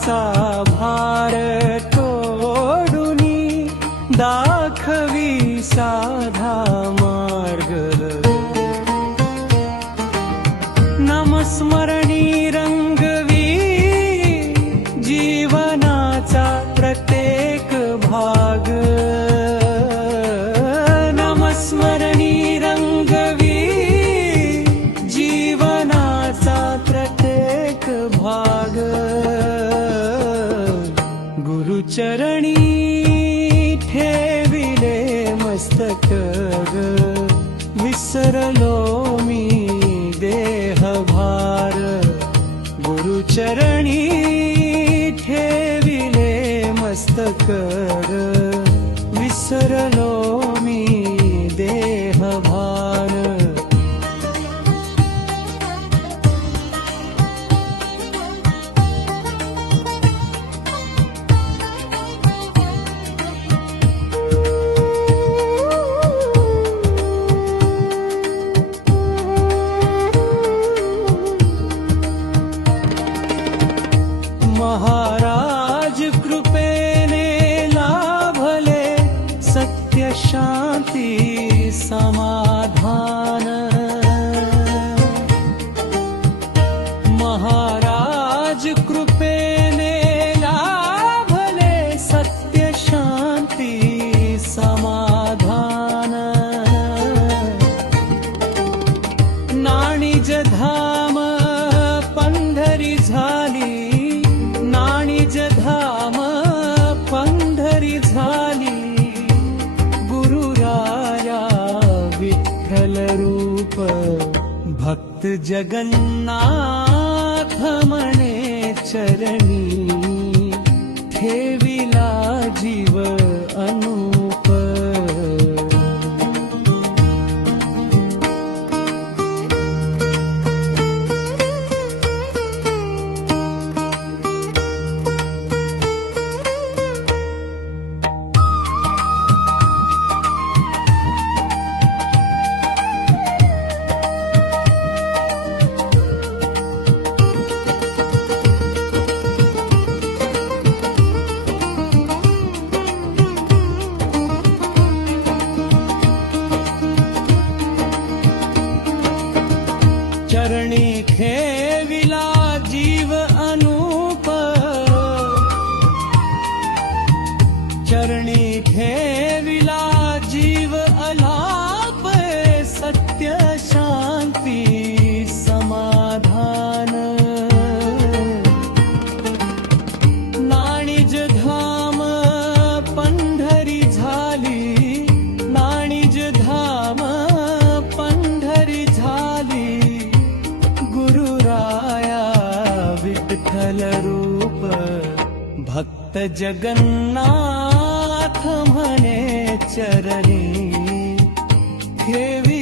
जीवनाचा भार तोडुनी दाखवी साधा मार्ग नामस्मरणी रंगवी जीवनाचा प्रत्येक भाग नामस्मरणी रंगवी जीवनाचा प्रत्येक भाग गुरुचरणी ठेविले मस्तक विसरलो मी देहभार गुरुचरणी ठेविले मस्तक विसरलो मी देहभार महाराज कृपेने लाभले सत्य शांती समाधान महाराज कृपेने लाभले सत्य शांती समाधान नाणिज धाम पंढरी झाली नाणिज धाम पंढरी झाली गुरुराया विठ्ठल रूप भक्त जगन्नाथ म्हणे चरणी ठेविला जीव अनूप चरणी खेविला जीव अनूप चरणी खेविला जीव अलाप सत्य शांती समाधान नाणिज धाम पंढरी झाली नाणिज धाम पंढरी झाली गुरुराया विठ्ठल रूप भक्त जगन्नाथ म्हणे चरणी ठेवी